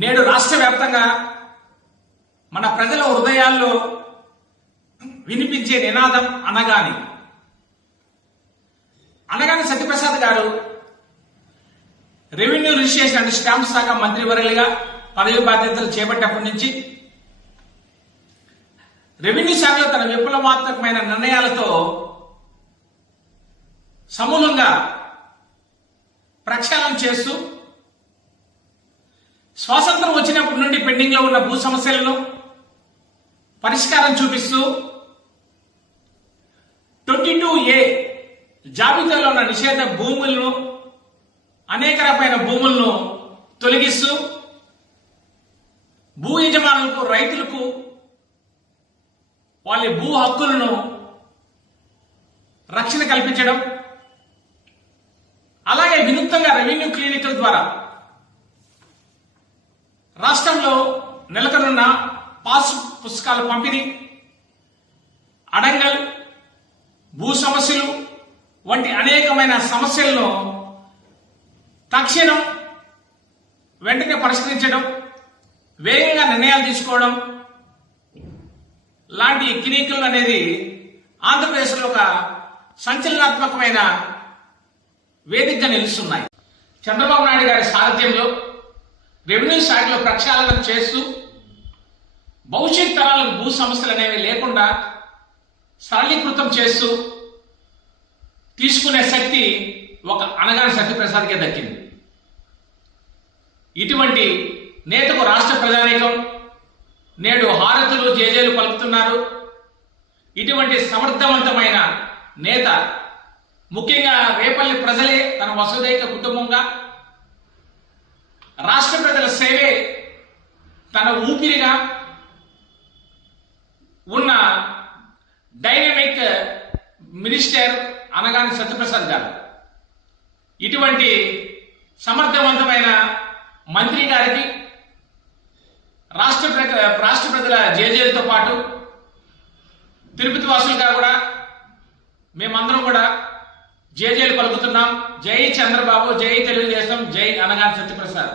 నేడు రాష్ట్ర వ్యాప్తంగా మన ప్రజల హృదయాల్లో వినిపించే నినాదం అనగాని సత్యప్రసాద్ గారు రెవెన్యూ రిజిస్ట్రేషన్ అండ్ స్టాంప్ శాఖ మంత్రివర్యులుగా పదవి బాధ్యతలు చేపట్టినప్పటి నుంచి రెవెన్యూ శాఖలో తన విప్లవాత్మకమైన నిర్ణయాలతో సమూలంగా ప్రక్షాళన చేస్తూ స్వాతంత్రం వచ్చినప్పటి నుండి పెండింగ్ లో ఉన్న భూ సమస్యలను పరిష్కారం చూపిస్తూ 22A జాబితాలో ఉన్న నిషేధ భూములను అనేక రకమైన భూములను తొలగిస్తూ భూ యజమానులకు రైతులకు వాళ్ళ భూ హక్కులను రక్షణ కల్పించడం, అలాగే వినూత్నంగా రెవెన్యూ క్లినికల్ ద్వారా రాష్ట్రంలో నెలకొనున్న పాస్ పుస్తకాల పంపిణీ, అడంగల్, భూ సమస్యలు వంటి అనేకమైన సమస్యలను తక్షణం వెంటనే పరిష్కరించడం, వేగంగా నిర్ణయాలు తీసుకోవడం లాంటి క్లినికల్ అనేది ఆంధ్రప్రదేశ్లో ఒక సంచలనాత్మకమైన వేదికగా నిలుస్తున్నాయి. చంద్రబాబు నాయుడు గారి సారథ్యంలో రెవెన్యూ శాఖలో ప్రక్షాళన చేస్తూ భవిష్యత్ తరాలకు భూ సమస్యలు అనేవి లేకుండా సరళీకృతం చేస్తూ తీసుకునే శక్తి ఒక అనగాని సత్యప్రసాద్కే దక్కింది. ఇటువంటి నేతకు రాష్ట్ర ప్రజానీకం నేడు హారతులు జేజేలు పలుకుతున్నారు. ఇటువంటి సమర్థవంతమైన నేత ముఖ్యంగా రేపల్లి ప్రజలే తన వసుదైక కుటుంబంగా, రాష్ట్ర ప్రజల సేవే తన ఊపిరిగా ఉన్న డైనమిక్ మినిస్టర్ అనగాని సత్యప్రసాద్ గారు. ఇటువంటి సమర్థవంతమైన మంత్రి గారికి రాష్ట్ర ప్రజల జేజేలతో పాటు తిరుపతి వాసులుగా కూడా మేమందరం కూడా జేజేలు పలుకుతున్నాం. జై చంద్రబాబు, జై తెలుగుదేశం, జై అనగాని సత్యప్రసాద్.